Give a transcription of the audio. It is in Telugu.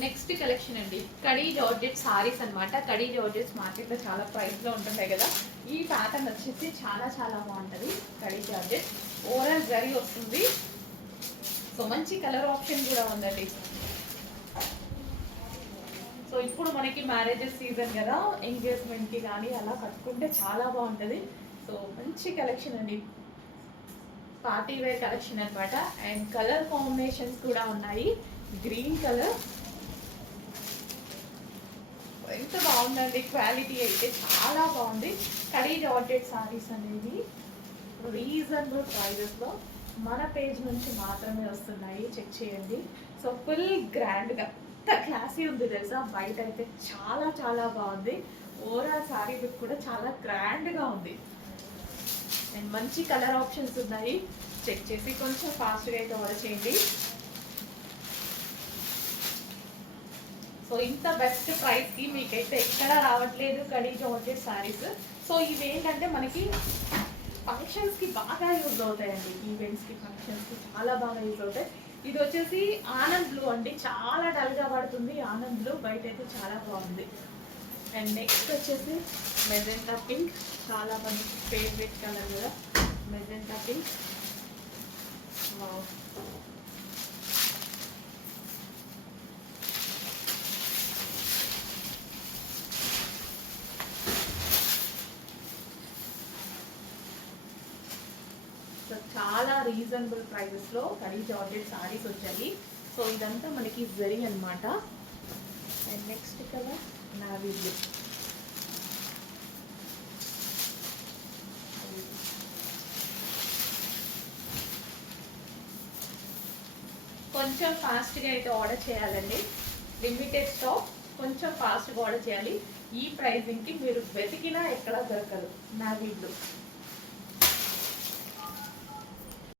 నెక్స్ట్ కలెక్షన్ అండి, కడీ జార్జెట్ సారీస్ అనమాట. కడీ జార్జెట్స్ మార్కెట్లో చాలా ప్రైస్లో ఉంటుంటాయి కదా. ఈ ప్యాటర్న్ వచ్చేసి చాలా చాలా బాగుంటుంది. కడీ జార్జెట్ ఓవరాల్ జరీ వస్తుంది. సో మంచి కలర్ ఆప్షన్ కూడా ఉందండి. సో ఇప్పుడు మనకి మ్యారేజెస్ సీజన్ కదా, ఎంగేజ్మెంట్కి కానీ అలా కట్టుకుంటే చాలా బాగుంటుంది. సో మంచి కలెక్షన్ అండి, పార్టీ వేర్ కలెక్షన్ అనమాట. అండ్ కలర్ కాంబినేషన్స్ కూడా ఉన్నాయి. గ్రీన్ కలర్ ఎంత బాగుందండి, క్వాలిటీ అయితే చాలా బాగుంది. కడీ జార్జెట్ సారీస్ అనేది రీజనబుల్ ప్రైజెస్లో మన పేజ్ నుంచి మాత్రమే వస్తున్నాయి, చెక్ చేయండి. సో ఫుల్ గ్రాండ్గా ఎంత క్లాసీ ఉంది తెలుసా, బయట అయితే చాలా చాలా బాగుంది. ఓవరాల్ సారీ లుక్ కూడా చాలా గ్రాండ్గా ఉంది. అండ్ మంచి కలర్ ఆప్షన్స్ ఉన్నాయి, చెక్ చేసి కొంచెం ఫాస్ట్గా అయితే ఆర్డర్ చేయండి. సో ఇంత బెస్ట్ ప్రైస్కి మీకైతే ఎక్కడ రావట్లేదు కడీ జార్జెట్ సారీస్. సో ఇవేంటంటే మనకి ఫంక్షన్స్కి బాగా యూజ్ అవుతాయండి, ఈవెంట్స్కి ఫంక్షన్స్కి చాలా బాగా యూజ్ అవుతాయి. ఇది వచ్చేసి ఆనంద్ బ్లూ అండి, చాలా డల్గా పడుతుంది ఆనంద్ బ్లూ, బయట అయితే చాలా బాగుంది. అండ్ నెక్స్ట్ వచ్చేసి మెజెంటా పింక్, చాలా మందికి ఫేవరెట్ కలర్ కూడా మెజెంటా పింక్. సో చాలా రీజనబుల్ ప్రైజెస్లో కడీ జార్జెట్ సారీస్ వచ్చాయి. సో ఇదంతా మనకి జరీ అనమాట. And next colour navy blue. కొంచెం ఫాస్ట్గా అయితే ఆర్డర్ చేయాలండి, లిమిటెడ్ స్టాక్, కొంచెం ఫాస్ట్గా ఆర్డర్ చేయాలి. ఈ ప్రైజింగ్కి మీరు వెతికినా ఎక్కడా దొరకదు. Navy blue